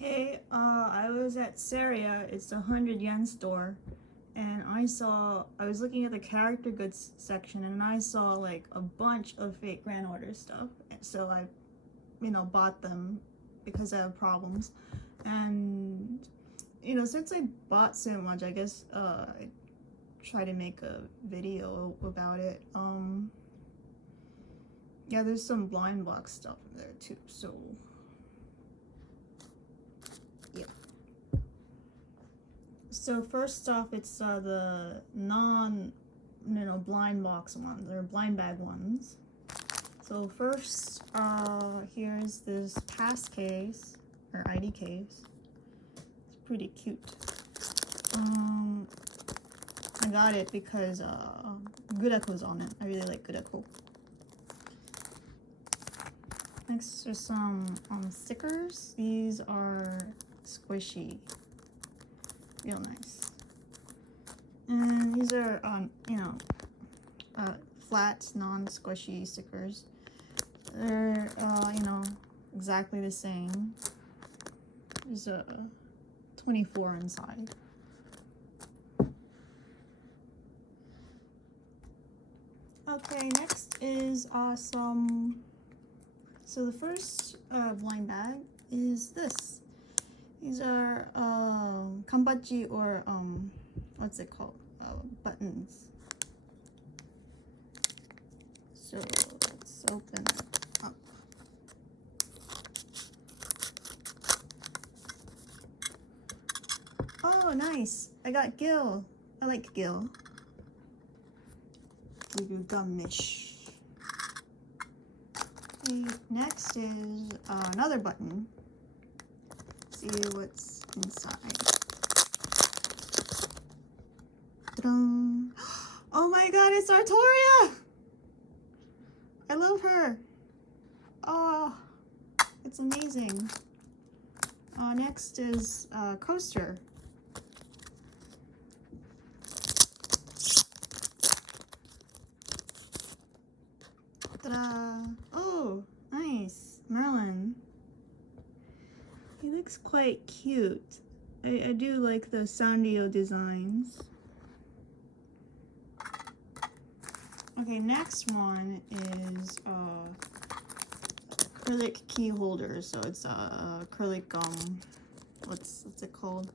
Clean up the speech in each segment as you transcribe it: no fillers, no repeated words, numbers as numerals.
Okay, I was at Seria, it's a 100 yen store, and I was looking at the character goods section, and I saw like a bunch of fake Grand Order stuff, so I, bought them because I have problems. And, since I bought so much, I guess, I try to make a video about it. Yeah, there's some blind box stuff in there too, so yeah. So first off, it's the blind box ones, or blind bag ones. So first, here's this pass case, or ID case. It's pretty cute. I got it because Gudako's on it. I really like Gudako. Next are some stickers. These are squishy. Real nice. And these are, flat, non-squishy stickers. They're, exactly the same. There's a 24 inside. Okay, next is so the first blind bag is this. These are kanbachi, or what's it called? Buttons. So let's open it up. Oh, nice! I got Gil. I like Gil. Gummish. Next is another button. See what's inside. Ta-da! Oh my god, it's Artoria! I love her. Oh, it's amazing. Next is coaster. Ta-da! Oh, nice. Merlin. He looks quite cute. I do like the Sanrio designs. Okay, next one is acrylic key holder. So it's acrylic what's it called?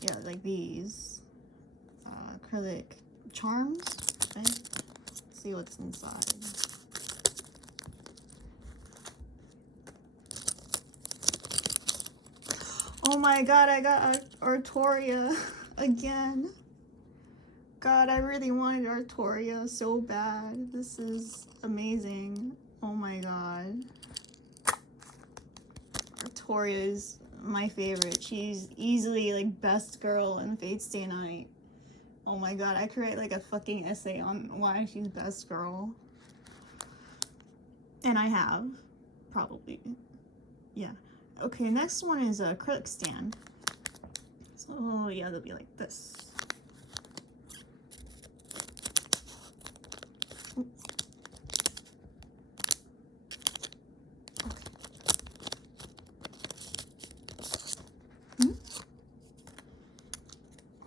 Yeah, like these acrylic charms. Okay, let's see what's inside. Oh my god, I got Artoria again. God, I really wanted Artoria so bad. This is amazing. Oh my god. Artoria is my favorite. She's easily like best girl in Fate Stay Night. Oh my god, I could write like a fucking essay on why she's best girl. And I have. Probably. Yeah. Okay, next one is a acrylic stand. So yeah, they'll be like this. Okay.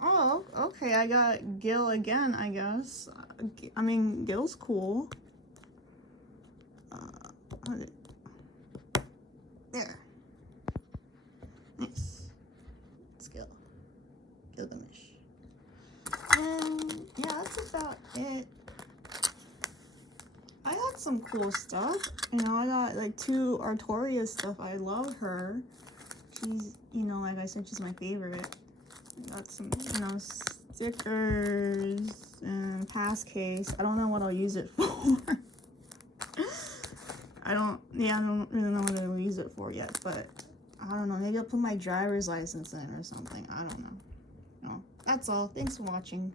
Oh, okay, I got Gil again, I guess. I mean, Gil's cool. There. Nice. It's Gilgamesh. And yeah, that's about it. I got some cool stuff. I got like 2 Artoria stuff. I love her. She's, like I said, she's my favorite. I got some, stickers and pass case. I don't know what I'll use it for. I don't really know what I'll use it for yet, but I don't know. Maybe I'll put my driver's license in or something. I don't know. No, that's all. Thanks for watching.